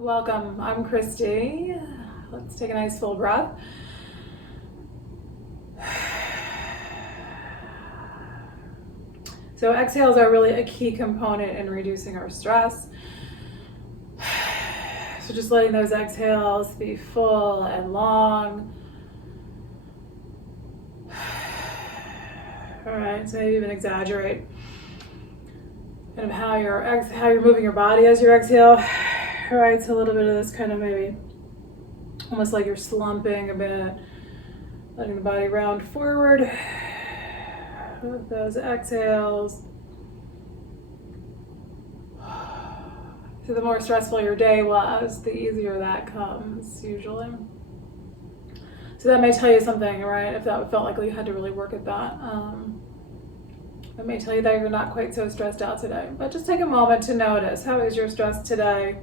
Welcome, I'm Christy. Let's take a nice full breath. So exhales are really a key component in reducing our stress. So just letting those exhales be full and long. All right, so maybe even exaggerate kind of how you're moving your body as you exhale. All right, so a little bit of this kind of maybe almost like you're slumping a bit, letting the body round forward with those exhales. So the more stressful your day was, the easier that comes usually. So that may tell you something, right? If that felt like you had to really work at that. It may tell you that you're not quite so stressed out today. But just take a moment to notice, how is your stress today?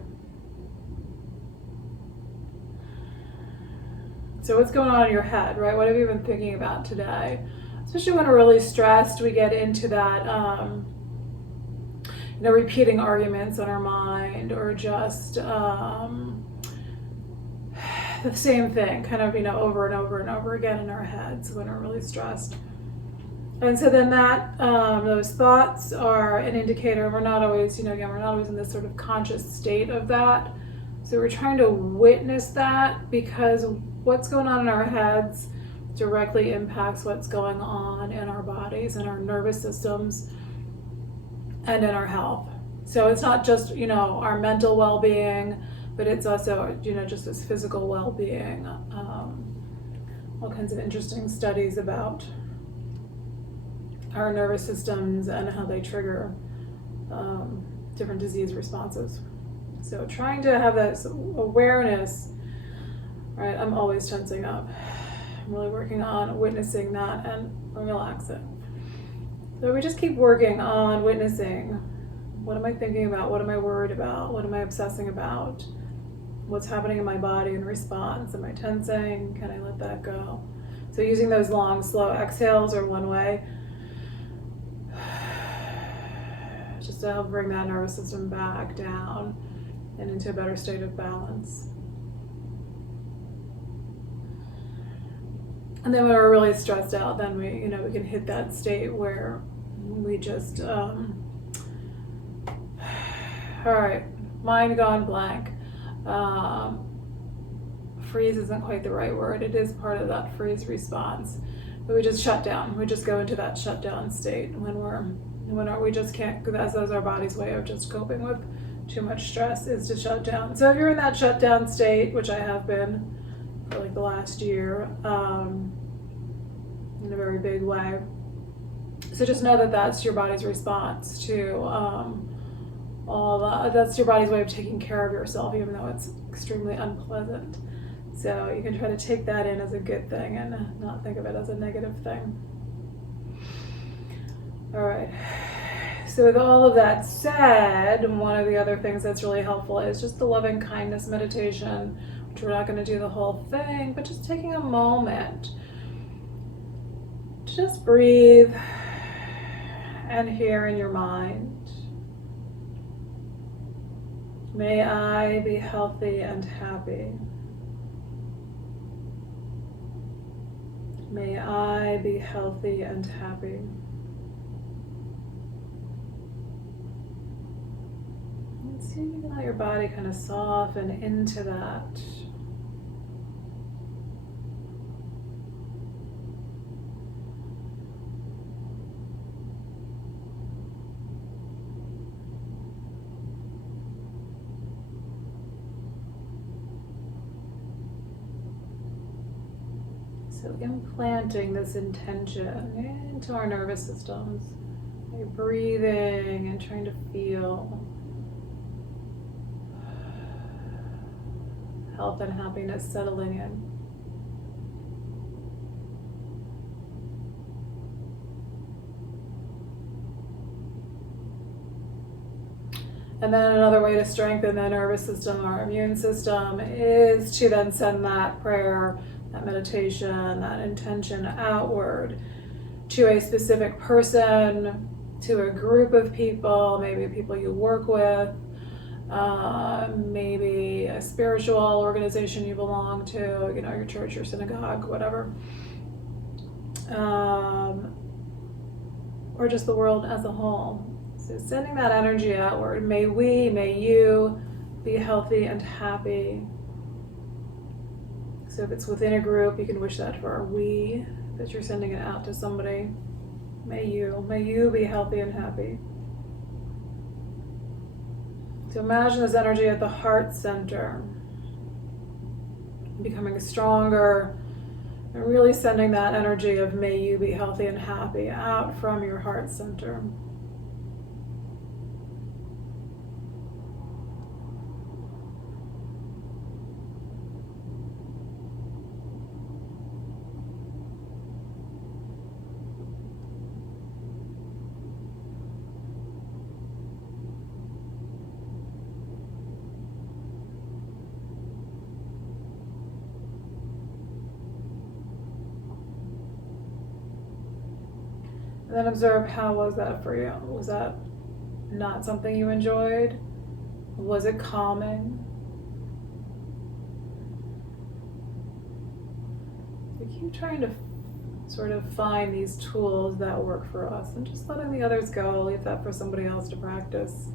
So what's going on in your head, right? What have you been thinking about today? Especially when we're really stressed, we get into that, repeating arguments in our mind, or just the same thing, kind of, over and over and over again in our heads when we're really stressed. And so then that, those thoughts are an indicator. We're not always, we're not always in this sort of conscious state of that. So we're trying to witness that, because what's going on in our heads directly impacts what's going on in our bodies and our nervous systems and in our health. So it's not just, our mental well-being, but it's also, just this physical well-being. All kinds of interesting studies about our nervous systems and how they trigger different disease responses. So trying to have this awareness, right? I'm always tensing up. I'm really working on witnessing that and relaxing. So we just keep working on witnessing. What am I thinking about? What am I worried about? What am I obsessing about? What's happening in my body in response? Am I tensing? Can I let that go? So using those long, slow exhales are one way, just to help bring that nervous system back down and into a better state of balance. And then when we're really stressed out, then we can hit that state where we just, all right, mind gone blank. Freeze isn't quite the right word. It is part of that freeze response. But we just shut down. We just go into that shutdown state when we just can't, that's our body's way of just coping with too much stress, is to shut down. So if you're in that shutdown state, which I have been for like the last year, in a very big way. So just know that that's your body's response to that's your body's way of taking care of yourself, even though it's extremely unpleasant. So you can try to take that in as a good thing and not think of it as a negative thing. All right. So with all of that said, one of the other things that's really helpful is just the loving kindness meditation, which we're not going to do the whole thing, but just taking a moment to just breathe and hear in your mind, may I be healthy and happy. May I be healthy and happy. And see if you can let your body kind of soften into that. So implanting this intention into our nervous systems by breathing and trying to feel health and happiness settling in. And then another way to strengthen the nervous system, our immune system, is to then send that prayer, that meditation, that intention outward to a specific person, to a group of people, maybe people you work with, maybe a spiritual organization you belong to, your church, your synagogue, whatever. Or just the world as a whole. So sending that energy outward. May you be healthy and happy. So if it's within a group, you can wish that for a we, that you're sending it out to somebody. May you be healthy and happy. So imagine this energy at the heart center, becoming stronger, and really sending that energy of may you be healthy and happy out from your heart center. And then observe, how was that for you? Was that not something you enjoyed? Was it calming? We keep trying to sort of find these tools that work for us and just letting the others go. Leave that for somebody else to practice.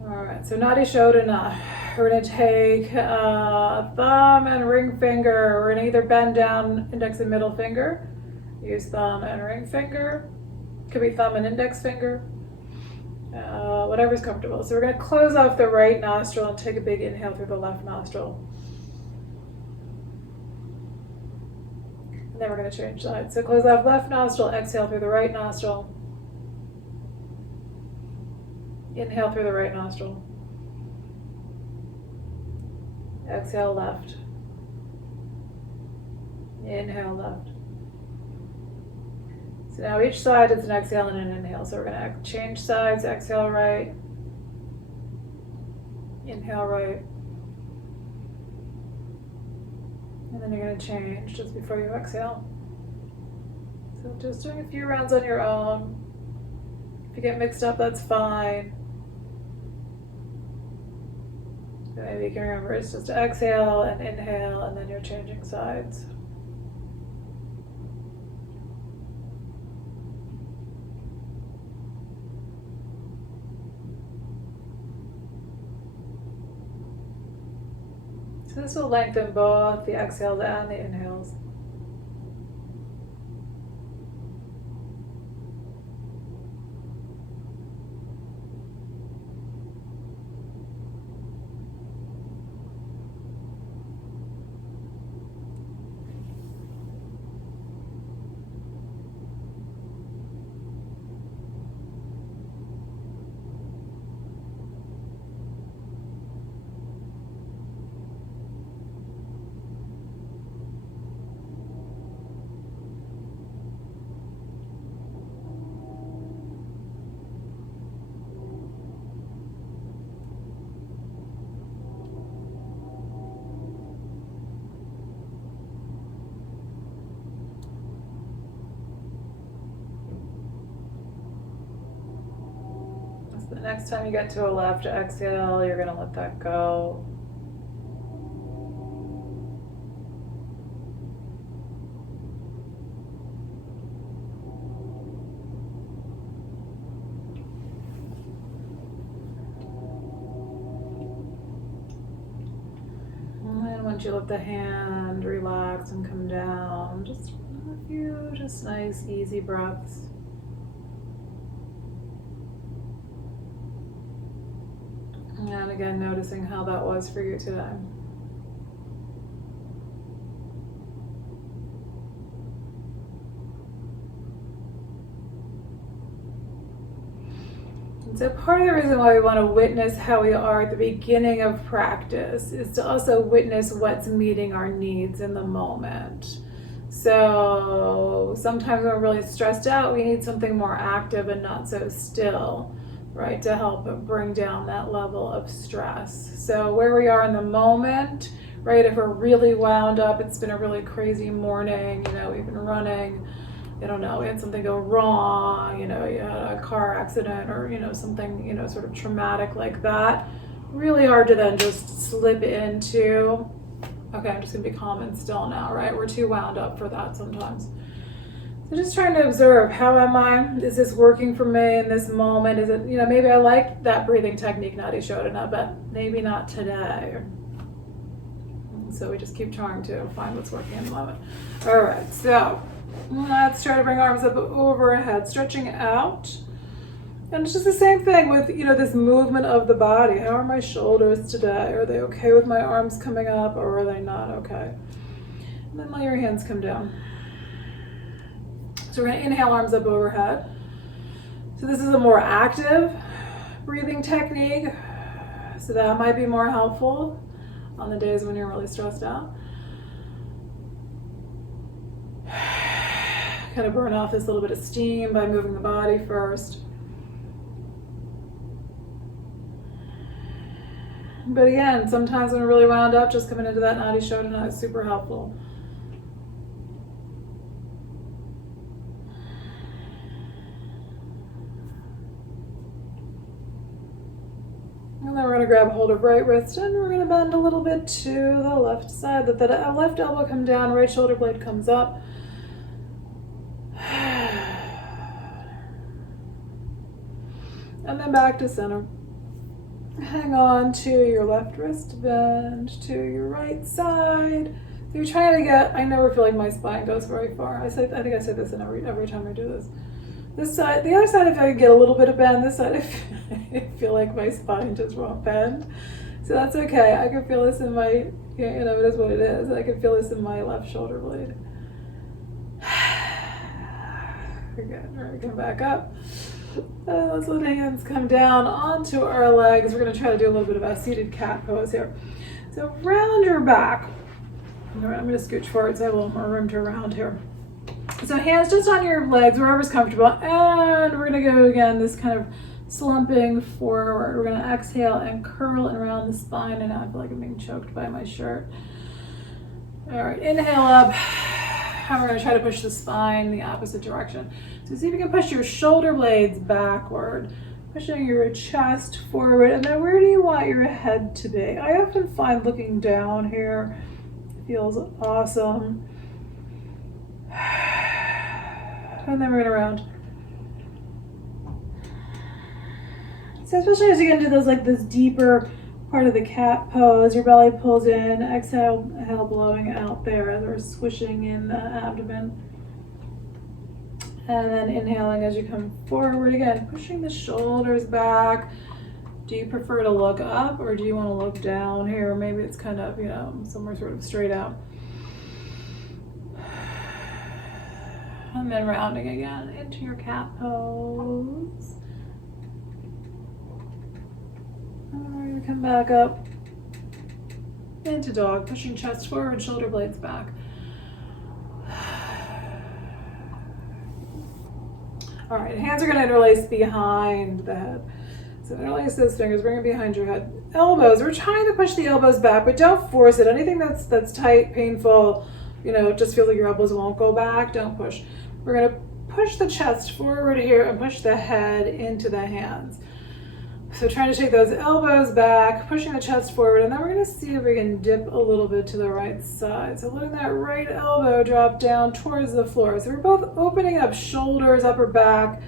All right, so Nadi Shodhana. We're going to take thumb and ring finger. We're going to either bend down index and middle finger. Use thumb and ring finger. Could be thumb and index finger. Whatever's comfortable. So we're going to close off the right nostril and take a big inhale through the left nostril. And then we're going to change sides. So close off left nostril, exhale through the right nostril. Inhale through the right nostril. Exhale left. Inhale left. So now each side is an exhale and an inhale. So we're going to change sides. Exhale right. Inhale right. And then you're going to change just before you exhale. So just doing a few rounds on your own. If you get mixed up, that's fine. So maybe you can remember it's just exhale and inhale, and then you're changing sides. So this will lengthen both the exhales and the inhales. The next time you get to a left exhale, you're going to let that go. And once you let the hand relax and come down, just a few just nice, easy breaths. And again, noticing how that was for you today. And so part of the reason why we want to witness how we are at the beginning of practice is to also witness what's meeting our needs in the moment. So sometimes when we're really stressed out, we need something more active and not so still. Right, to help bring down that level of stress. So where we are in the moment, right, if we're really wound up, it's been a really crazy morning, we've been running, I don't know, you had something go wrong, you know, you had a car accident or, you know, something, you know, sort of traumatic like that. Really hard to then just slip into, okay, I'm just gonna be calm and still now, right? We're too wound up for that sometimes. So just trying to observe, how am I? Is this working for me in this moment? Is it, you know, maybe I like that breathing technique Nadi Shodhana, but maybe not today. So we just keep trying to find what's working in the moment. All right, so let's try to bring arms up overhead, stretching out. And it's just the same thing with, you know, this movement of the body. How are my shoulders today? Are they okay with my arms coming up, or are they not okay? And then let your hands come down. So we're going to inhale, arms up overhead. So this is a more active breathing technique. So that might be more helpful on the days when you're really stressed out. Kind of burn off this little bit of steam by moving the body first. But again, sometimes when we're really wound up, just coming into that Nadi Shodhana is super helpful. And then we're going to grab hold of right wrist and we're going to bend a little bit to the left side. Let the left elbow come down, right shoulder blade comes up. And then back to center. Hang on to your left wrist, bend to your right side. So you're trying to get, I never feel like my spine goes very far. I think I say this in every time I do this. This side, the other side, if I get a little bit of bend, this side, I feel like my spine just won't bend. So that's okay. I can feel this in my, you know, it is what it is. I can feel this in my left shoulder blade. Good. All right, come back up. Let's let the hands come down onto our legs. We're going to try to do a little bit of a seated cat pose here. So round your back. All right, I'm going to scooch forward so I have a little more room to round here. So hands just on your legs, wherever's comfortable. And we're going to go again, this kind of slumping forward. We're going to exhale and curl and around the spine. And now I feel like I'm being choked by my shirt. All right, inhale up. And we're going to try to push the spine the opposite direction. So see if you can push your shoulder blades backward, pushing your chest forward. And then where do you want your head to be? I often find looking down here feels awesome. And then we're going to round. So especially as you get into those, like this deeper part of the cat pose, your belly pulls in, exhale, blowing out there as we're swishing in the abdomen. And then inhaling as you come forward again, pushing the shoulders back. Do you prefer to look up or do you want to look down here? Or maybe it's kind of, you know, somewhere sort of straight out. And then rounding again into your cat pose. And you come back up into dog, pushing chest forward, shoulder blades back. All right, hands are going to interlace behind the head. So interlace those fingers, bring it behind your head. Elbows, we're trying to push the elbows back, but don't force it. Anything that's tight, painful, you know, just feel like your elbows won't go back, don't push. We're going to push the chest forward here and push the head into the hands. So trying to take those elbows back, pushing the chest forward, and then we're going to see if we can dip a little bit to the right side. So letting that right elbow drop down towards the floor. So we're both opening up shoulders, upper back,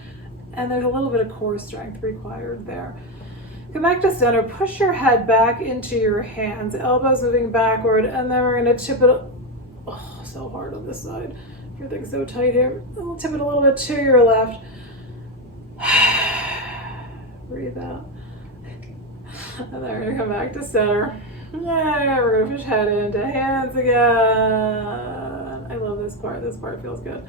and there's a little bit of core strength required there. Come back to center, push your head back into your hands, elbows moving backward, and then we're going to tip it, oh, so hard on this side. Everything's so tight here. We'll tip it a little bit to your left. Breathe out. And then we're going to come back to center. Yeah, we're going to push head into hands again. I love this part. This part feels good.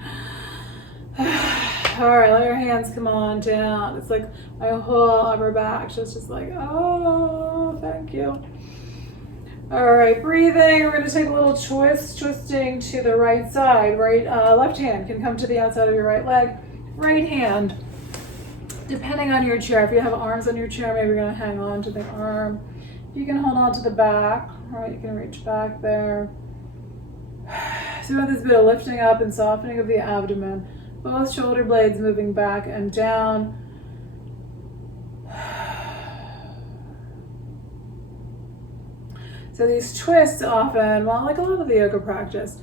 All right, let your hands come on down. It's like my whole upper back just like, oh, thank you. All right, breathing. We're going to take a little twist, twisting to the right side. Left hand can come to the outside of your right leg. Right hand, depending on your chair. If you have arms on your chair, maybe you're going to hang on to the arm. You can hold on to the back. All right, you can reach back there. So we want this bit of lifting up and softening of the abdomen. Both shoulder blades moving back and down. So these twists often, well, like a lot of the yoga practice,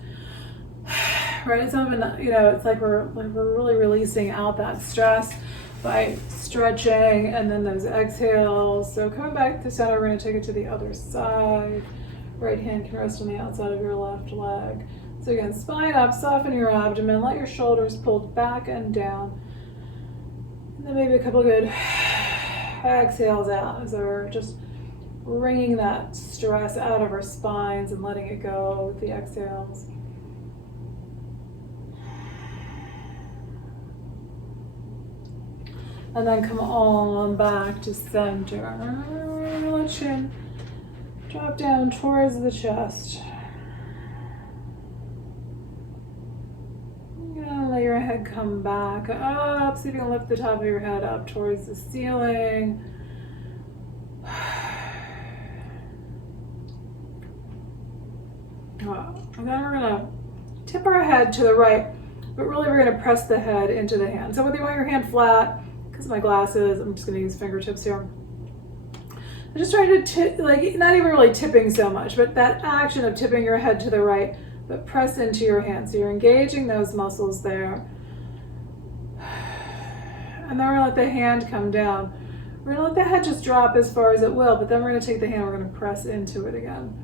right? It's often, it's like we're really releasing out that stress by stretching, and then those exhales. So coming back to center, we're going to take it to the other side. Right hand can rest on the outside of your left leg. So again, spine up, soften your abdomen, let your shoulders pull back and down. And then maybe a couple good exhales out as we're just wringing that stress out of our spines and letting it go with the exhales. And then come on back to center. Let chin drop down towards the chest. Let your head come back up. See if you can lift the top of your head up towards the ceiling. And then we're going to tip our head to the right, but really we're going to press the head into the hand. So whether you want your hand flat, because of my glasses, I'm just going to use fingertips here. I'm just trying to tip, like not even really tipping so much, but that action of tipping your head to the right, but press into your hand. So you're engaging those muscles there. And then we're going to let the hand come down. We're going to let the head just drop as far as it will, but then we're going to take the hand, we're going to press into it again.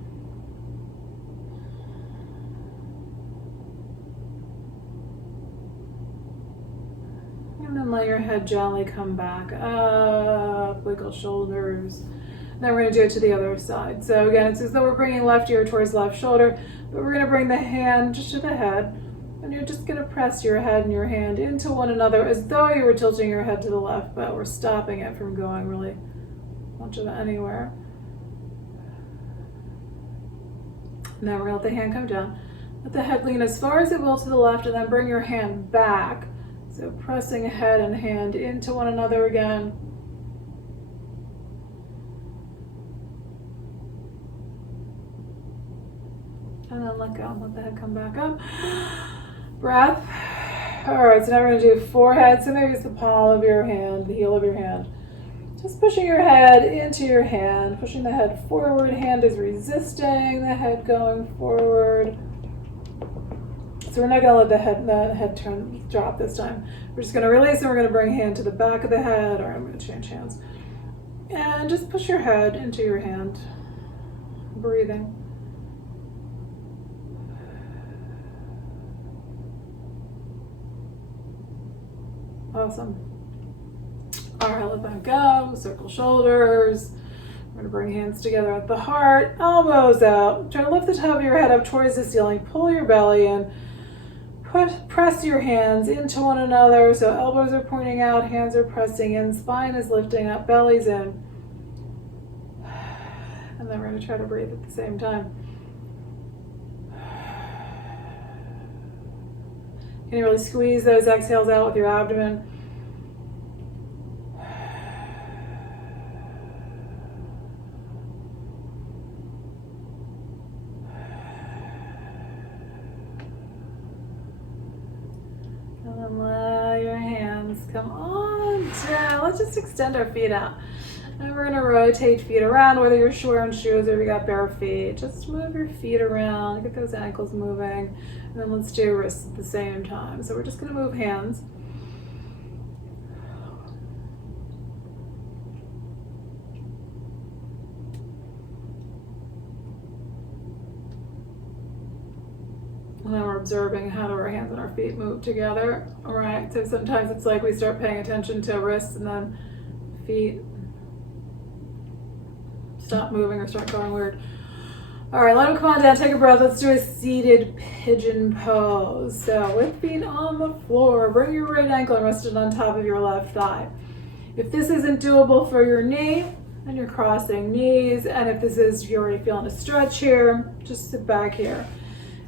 And then let your head gently come back up, wiggle shoulders. And then we're going to do it to the other side. So again, it's as though we're bringing left ear towards left shoulder, but we're going to bring the hand just to the head. And you're just going to press your head and your hand into one another as though you were tilting your head to the left, but we're stopping it from going really much of anywhere. Now we're going to let the hand come down. Let the head lean as far as it will to the left, and then bring your hand back. So pressing head and hand into one another again. And then let go, let the head come back up. Breath. All right, so now we're gonna do forehead. So maybe it's the palm of your hand, the heel of your hand. Just pushing your head into your hand, pushing the head forward. Hand is resisting the head going forward. So we're not gonna let the head drop this time. We're just gonna release, and we're gonna bring hand to the back of the head, or I'm gonna change hands. And just push your head into your hand, breathing. Awesome. All right, let that go. Circle shoulders. We're gonna bring hands together at the heart, elbows out. Try to lift the top of your head up towards the ceiling. Pull your belly in. Press your hands into one another. So elbows are pointing out, hands are pressing in, spine is lifting up, belly's in. And then we're gonna try to breathe at the same time. Can you really squeeze those exhales out with your abdomen? And then let your hands come on down. Let's just extend our feet out. And we're gonna rotate feet around, whether you're wearing shoes or you got bare feet. Just move your feet around, get those ankles moving. And then let's do wrists at the same time. So we're just gonna move hands. And then we're observing how do our hands and our feet move together. All right, so sometimes it's like we start paying attention to wrists and then feet stop moving or start going weird. All right, let them come on down, take a breath. Let's do a seated pigeon pose. So with feet on the floor, bring your right ankle and rest it on top of your left thigh. If this isn't doable for your knee, then you're crossing knees. And if this is, you're already feeling a stretch here, just sit back here.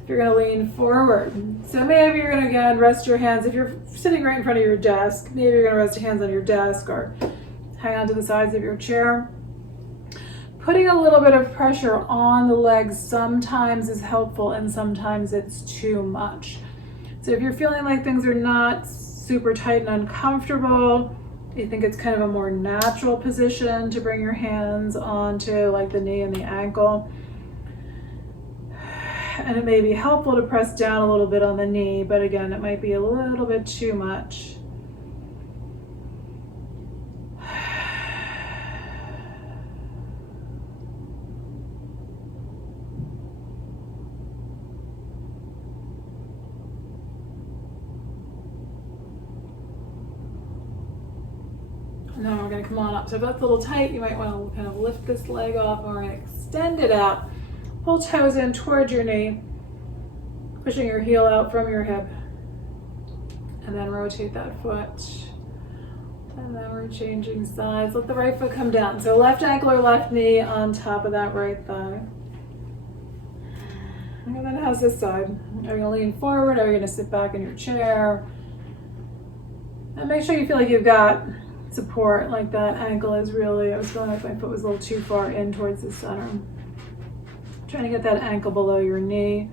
If you're gonna lean forward. So maybe you're gonna, again, rest your hands. If you're sitting right in front of your desk, maybe you're gonna rest your hands on your desk or hang on to the sides of your chair. Putting a little bit of pressure on the legs sometimes is helpful and sometimes it's too much. So if you're feeling like things are not super tight and uncomfortable, you think it's kind of a more natural position to bring your hands onto like the knee and the ankle. And it may be helpful to press down a little bit on the knee, but again, it might be a little bit too much. Now we're going to come on up. So if that's a little tight, you might want to kind of lift this leg off, and we're going to extend it out. Pull toes in towards your knee, pushing your heel out from your hip. And then rotate that foot. And then we're changing sides. Let the right foot come down. So left ankle or left knee on top of that right thigh. And then how's this side? Are you going to lean forward? Are you going to sit back in your chair? And make sure you feel like you've got support, like that ankle is really, I was feeling like my foot was a little too far in towards the center. Trying to get that ankle below your knee.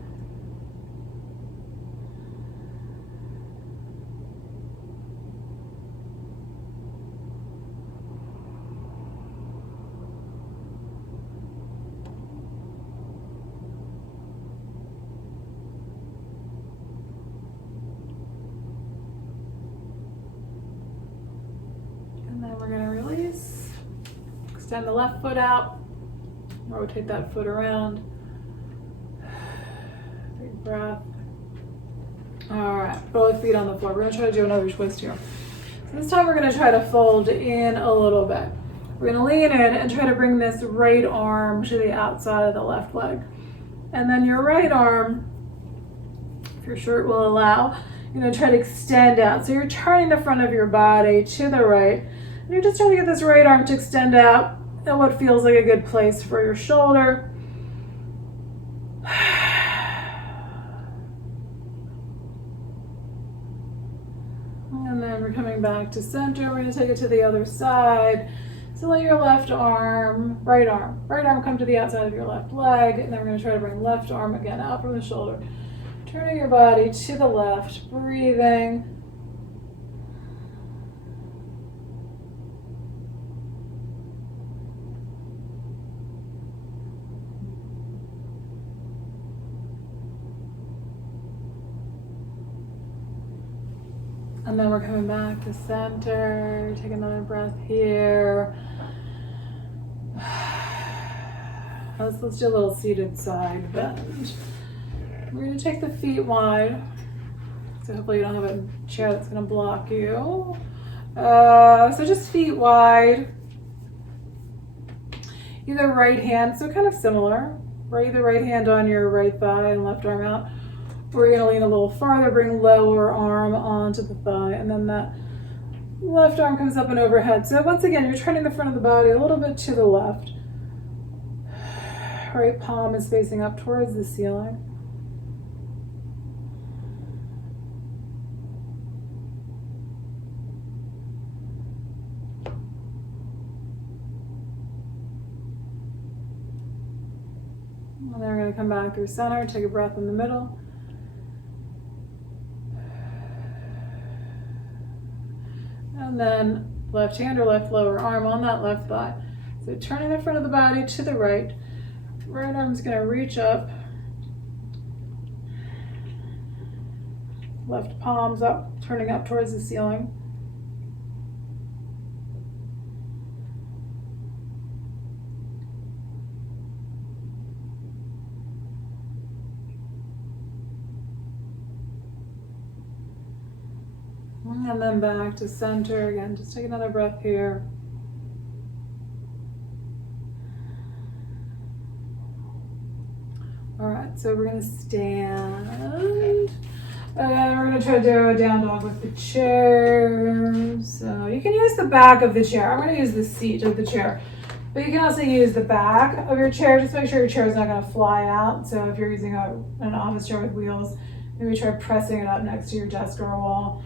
Extend the left foot out, rotate that foot around. Big breath. All right, both feet on the floor. We're gonna try to do another twist here. So this time we're gonna try to fold in a little bit. We're gonna lean in and try to bring this right arm to the outside of the left leg. And then your right arm, if your shirt will allow, you're gonna try to extend out. So you're turning the front of your body to the right. And you're just trying to get this right arm to extend out at what feels like a good place for your shoulder. And then we're coming back to center. We're going to take it to the other side. So let your left arm come to the outside of your left leg. And then we're going to try to bring left arm again out from the shoulder. Turning your body to the left, breathing. And then we're coming back to center. Take another breath here. Let's do a little seated side bend. We're going to take the feet wide. So hopefully you don't have a chair that's going to block you. So just feet wide. Either right hand, so kind of similar. Either right hand on your right thigh and left arm out. We're going to lean a little farther, bring lower arm onto the thigh, and then that left arm comes up and overhead. So once again, you're turning the front of the body a little bit to the left. Right palm is facing up towards the ceiling. And then we're going to come back through center, take a breath in the middle. And then left hand or left lower arm on that left thigh. So turning the front of the body to the right. Right arm's going to reach up. Left palm's up, turning up towards the ceiling. And then back to center again. Just take another breath here. All right, so we're going to stand. And we're going to try to do a down dog with the chair. So you can use the back of the chair. I'm going to use the seat of the chair. But you can also use the back of your chair. Just make sure your chair is not going to fly out. So if you're using an office chair with wheels, maybe try pressing it up next to your desk or a wall.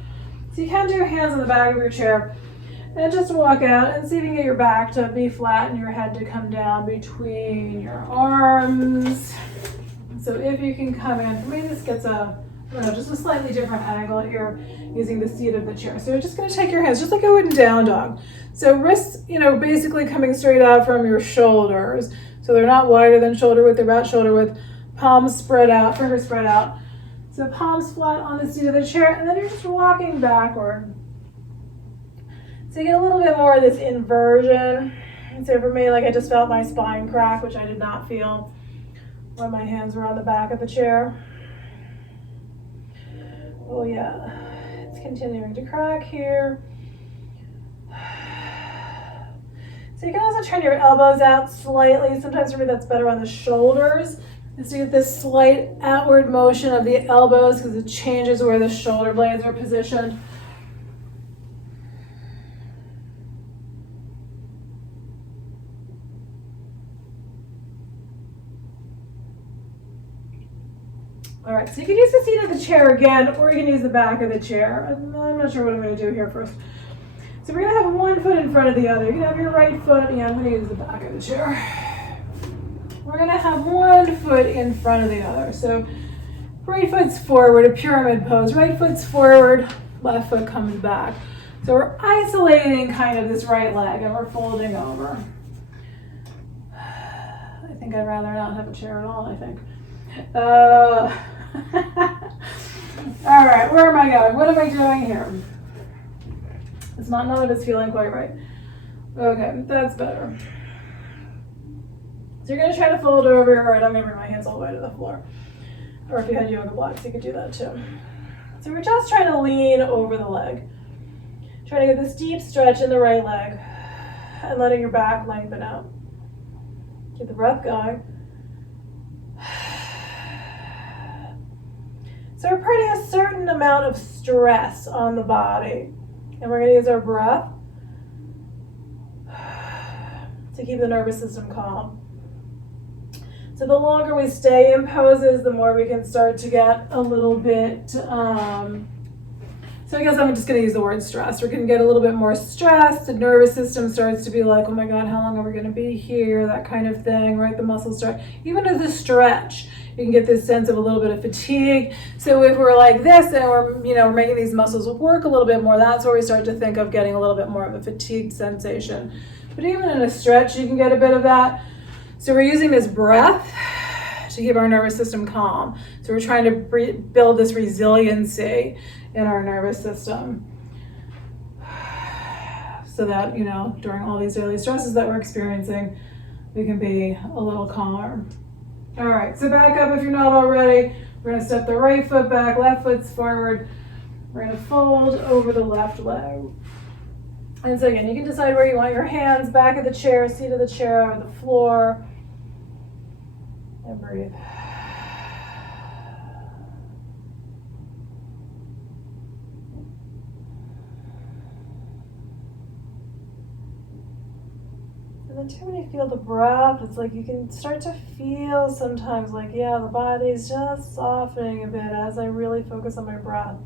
So you can do your hands on the back of your chair and just walk out and see if you can get your back to be flat and your head to come down between your arms. So if you can come in, for me this gets a just a slightly different angle here using the seat of the chair. So you're just going to take your hands just like you would in down dog. So wrists, basically coming straight out from your shoulders. So they're not wider than shoulder width, they're about shoulder width. Palms spread out, fingers spread out. So palms flat on the seat of the chair, and then you're just walking backward. So you get a little bit more of this inversion. And so for me, like I just felt my spine crack, which I did not feel when my hands were on the back of the chair. Oh yeah, it's continuing to crack here. So you can also turn your elbows out slightly. Sometimes for me that's better on the shoulders. Is to get this slight outward motion of the elbows because it changes where the shoulder blades are positioned. All right, so you can use the seat of the chair again, or you can use the back of the chair. I'm not sure what I'm going to do here first. So we're going to have one foot in front of the other. You can have your right foot, I'm going to use the back of the chair. We're going to have one foot in front of the other. So right foot's forward, a pyramid pose. Right foot's forward, left foot comes back. So we're isolating kind of this right leg and we're folding over. I think I'd rather not have a chair at all, I think. All right, where am I going? What am I doing here? None of it's feeling quite right. Okay, that's better. So you're going to try to fold over. All right, I'm going to bring my hands all the way to the floor. Or if you had yoga blocks, you could do that too. So we're just trying to lean over the leg. Trying to get this deep stretch in the right leg and letting your back lengthen out. Keep the breath going. So we're putting a certain amount of stress on the body. And we're going to use our breath to keep the nervous system calm. So the longer we stay in poses, the more we can start to get a little bit, so I guess I'm just going to use the word stress. We're going to get a little bit more stressed. The nervous system starts to be like, oh my God, how long are we going to be here? That kind of thing, right? The muscles start, even as a stretch, you can get this sense of a little bit of fatigue. So if we're like this and we're making these muscles work a little bit more, that's where we start to think of getting a little bit more of a fatigued sensation. But even in a stretch, you can get a bit of that. So we're using this breath to keep our nervous system calm. So we're trying to build this resiliency in our nervous system so that, during all these daily stresses that we're experiencing, we can be a little calmer. All right, so back up if you're not already. We're going to step the right foot back, left foot's forward. We're going to fold over the left leg. And so again, you can decide where you want your hands, back of the chair, seat of the chair, or the floor. And breathe. And then too, when you feel the breath, it's like you can start to feel sometimes like, yeah, the body's just softening a bit as I really focus on my breath.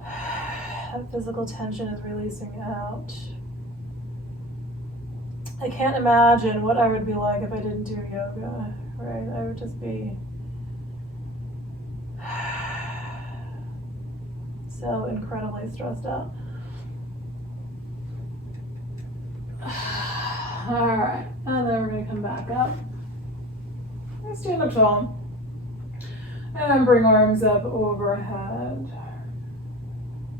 That physical tension is releasing out. I can't imagine what I would be like if I didn't do yoga, right? I would just be so incredibly stressed out. All right, and then we're going to come back up. And stand up tall. And bring arms up overhead.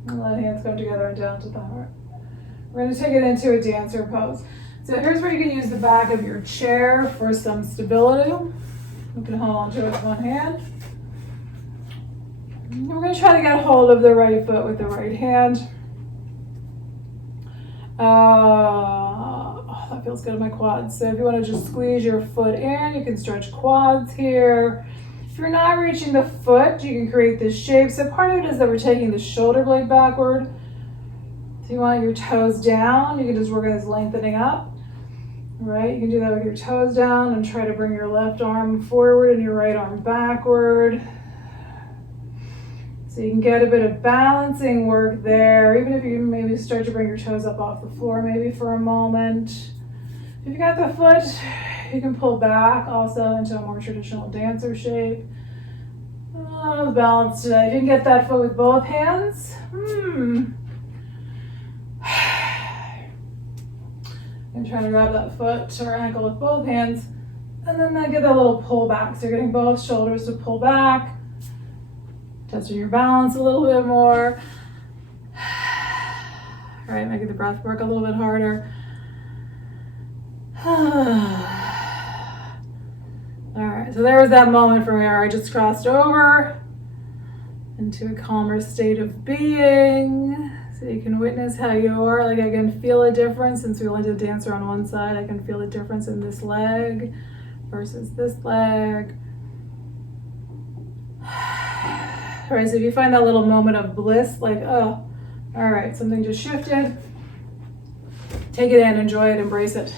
And let hands come together and down to the heart. We're going to take it into a dancer pose. So here's where you can use the back of your chair for some stability. You can hold on to it with one hand. And we're going to try to get hold of the right foot with the right hand. That feels good in my quads. So if you want to just squeeze your foot in, you can stretch quads here. If you're not reaching the foot, you can create this shape. So part of it is that we're taking the shoulder blade backward. If you want your toes down, you can just work on this lengthening up. Right, you can do that with your toes down and try to bring your left arm forward and your right arm backward. So you can get a bit of balancing work there, even if you maybe start to bring your toes up off the floor maybe for a moment. If you got the foot, you can pull back also into a more traditional dancer shape. I was balanced today. If you can get that foot with both hands. And try to grab that foot or ankle with both hands. And then get that little pull back. So you're getting both shoulders to pull back. Testing your balance a little bit more. All right, making the breath work a little bit harder. All right, so there was that moment for me where I just crossed over into a calmer state of being. So you can witness how you are. Like I can feel a difference since we only did dancer on one side. I can feel a difference in this leg versus this leg. All right, so if you find that little moment of bliss, like, oh, all right, something just shifted, take it in, enjoy it, embrace it.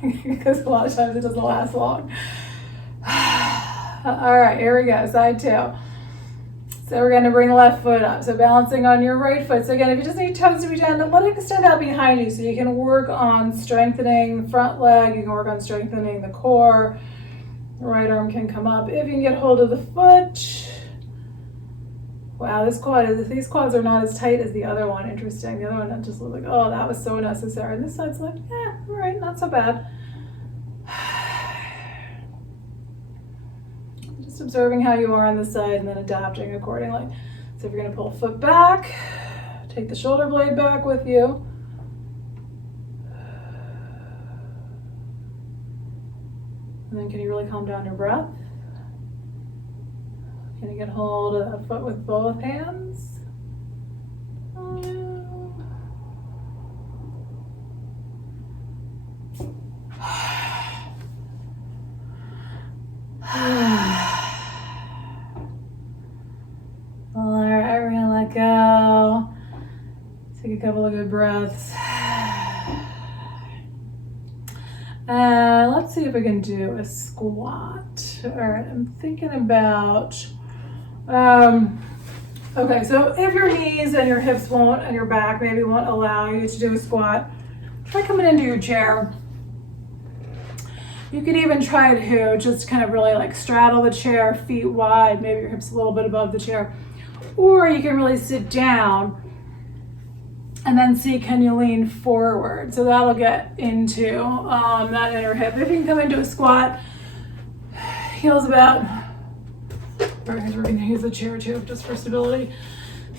Because a lot of times it doesn't last long. All right, here we go, side two. So we're gonna bring the left foot up. So balancing on your right foot. So again, if you just need toes to be down, let it extend out behind you so you can work on strengthening the front leg, you can work on strengthening the core. The right arm can come up. If you can get hold of the foot. Wow, these quads are not as tight as the other one. Interesting. The other one just looked like, oh, that was so necessary. And this side's like, yeah, all right, not so bad. Just observing how you are on this side and then adapting accordingly. So if you're gonna pull foot back, take the shoulder blade back with you. And then can you really calm down your breath? Can you get hold of that foot with both hands? All right, we're gonna let go. Take a couple of good breaths. And let's see if we can do a squat. All right, I'm thinking about, okay, so if your knees and your hips won't, and your back maybe won't allow you to do a squat, try coming into your chair. You could even try to just kind of really like straddle the chair, feet wide, maybe your hips a little bit above the chair. Or you can really sit down and then see, can you lean forward? So that'll get into that inner hip. If you can come into a squat, heels about, we're gonna use the chair too, just for stability.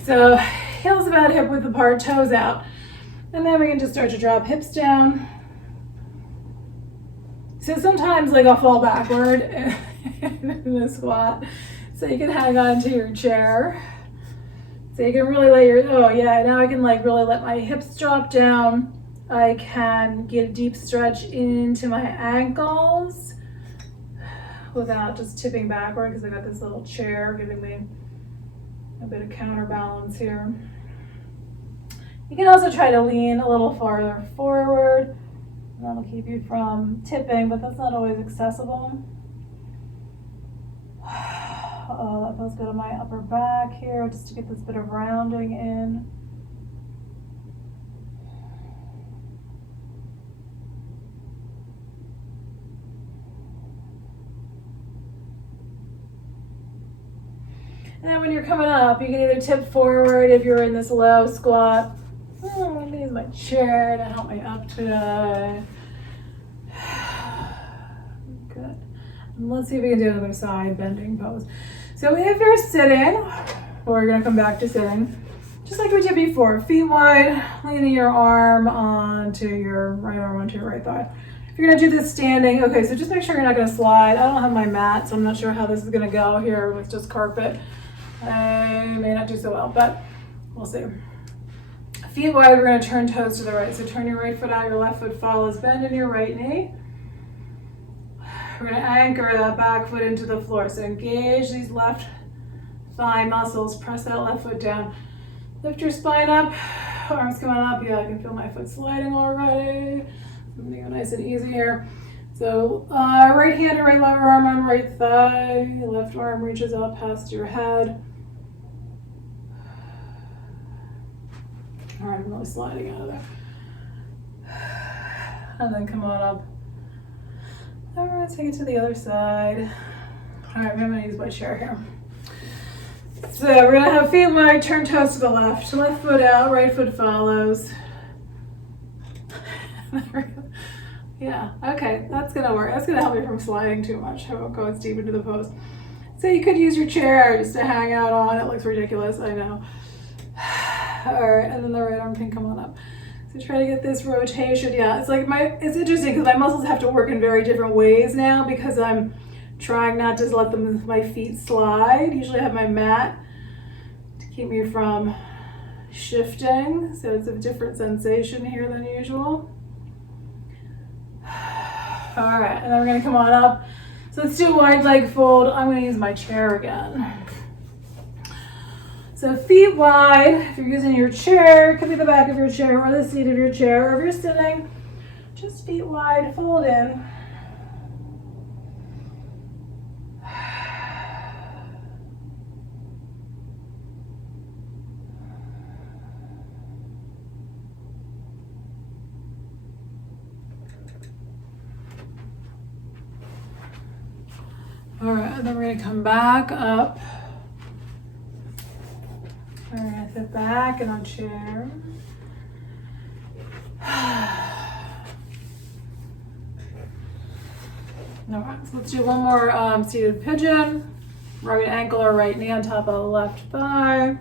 So heels about, hip width apart, toes out. And then we can just start to drop hips down. So sometimes like I'll fall backward in a squat. So you can hang on to your chair. So you can really let your, oh yeah, now I can like really let my hips drop down. I can get a deep stretch into my ankles without just tipping backward because I got this little chair giving me a bit of counterbalance here. You can also try to lean a little farther forward. That'll keep you from tipping, but that's not always accessible. Oh, that feels good on my upper back here, just to get this bit of rounding in. And then when you're coming up, you can either tip forward if you're in this low squat. I'm going to use my chair to help me up today. Good. And let's see if we can do another side bending pose. So if you're sitting, or you're going to come back to sitting, just like we did before, feet wide, leaning your arm onto your right arm onto your right thigh. If you're going to do this standing, okay, so just make sure you're not going to slide. I don't have my mat, so I'm not sure how this is going to go here with just carpet. I may not do so well, but we'll see. Feet wide, we're going to turn toes to the right. So turn your right foot out, your left foot follows, bend in your right knee. We're going to anchor that back foot into the floor. So engage these left thigh muscles, press that left foot down. Lift your spine up, arms coming up. Yeah, I can feel my foot sliding already. I'm going to go nice and easy here. So right hand or right lower arm on right thigh. Left arm reaches out past your head. All right, I'm really sliding out of there. And then come on up. All right, take it to the other side. All right, I'm gonna use my chair here. So we're gonna have feet wide, turn toes to the left. Left foot out, right foot follows. Yeah, okay, that's gonna work. That's gonna help me from sliding too much. I won't go as deep into the pose. So you could use your chair just to hang out on. It looks ridiculous, I know. All right, and then the right arm can come on up. So try to get this rotation. Yeah, it's like it's interesting because my muscles have to work in very different ways now because I'm trying not to let my feet slide. Usually I have my mat to keep me from shifting. So it's a different sensation here than usual. All right, and then we're gonna come on up. So let's do a wide leg fold. I'm gonna use my chair again. So feet wide, if you're using your chair, it could be the back of your chair or the seat of your chair, or if you're sitting, just feet wide, fold in. All right, and then we're gonna come back up. We're gonna sit back in our chair. All right, so let's do one more seated pigeon. Right ankle or right knee on top of the left thigh.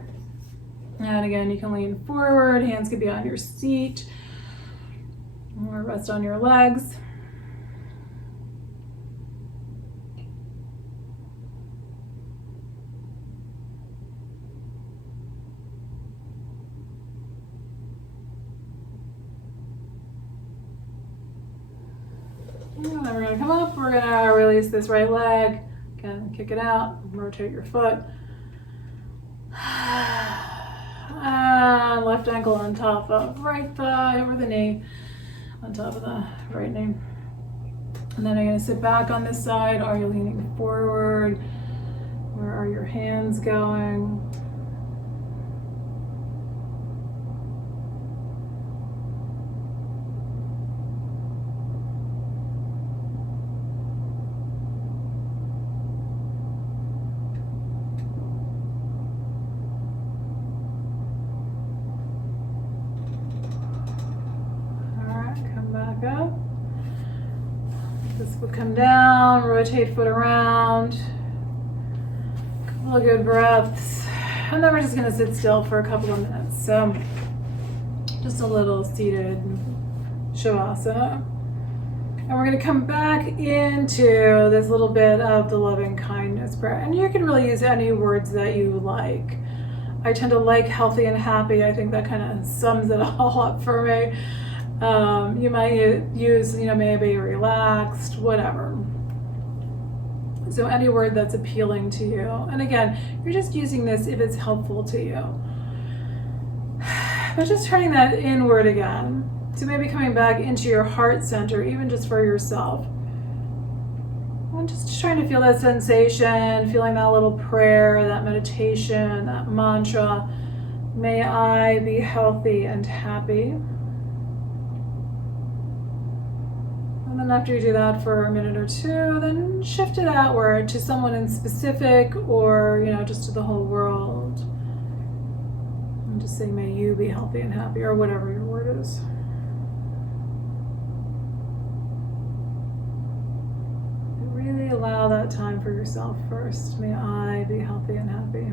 And again, you can lean forward, hands could be on your seat, or rest on your legs. And then we're gonna come up, we're gonna release this right leg, again, kick it out, rotate your foot. And left ankle on top of right thigh, over the knee, on top of the right knee. And then I'm gonna sit back on this side. Are you leaning forward? Where are your hands going? Up. This foot come down, rotate foot around. Couple of good breaths. And then we're just gonna sit still for a couple of minutes. So just a little seated shavasana. And we're gonna come back into this little bit of the loving kindness prayer. And you can really use any words that you like. I tend to like healthy and happy. I think that kind of sums it all up for me. You might use, maybe relaxed, whatever. So any word that's appealing to you. And again, you're just using this if it's helpful to you. But just turning that inward again. So maybe coming back into your heart center, even just for yourself. And just trying to feel that sensation, feeling that little prayer, that meditation, that mantra. May I be healthy and happy. And then after you do that for a minute or two, then shift it outward to someone in specific or, just to the whole world. And just say, may you be healthy and happy, or whatever your word is. But really allow that time for yourself first. May I be healthy and happy.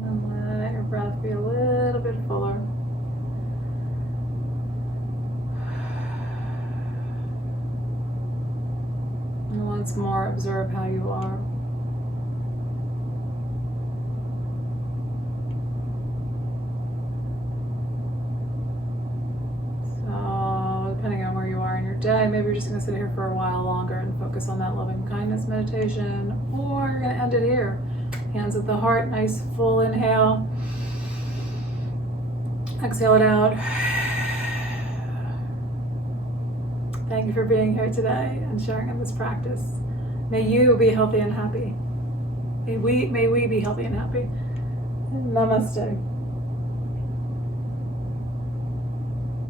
And let your breath be a little bit fuller. And once more, observe how you are. So, depending on where you are in your day, maybe you're just going to sit here for a while longer and focus on that loving kindness meditation, or you're going to end it here. Hands at the heart, nice full inhale. Exhale it out. Thank you for being here today and sharing in this practice. May you be healthy and happy. May we be healthy and happy. Namaste.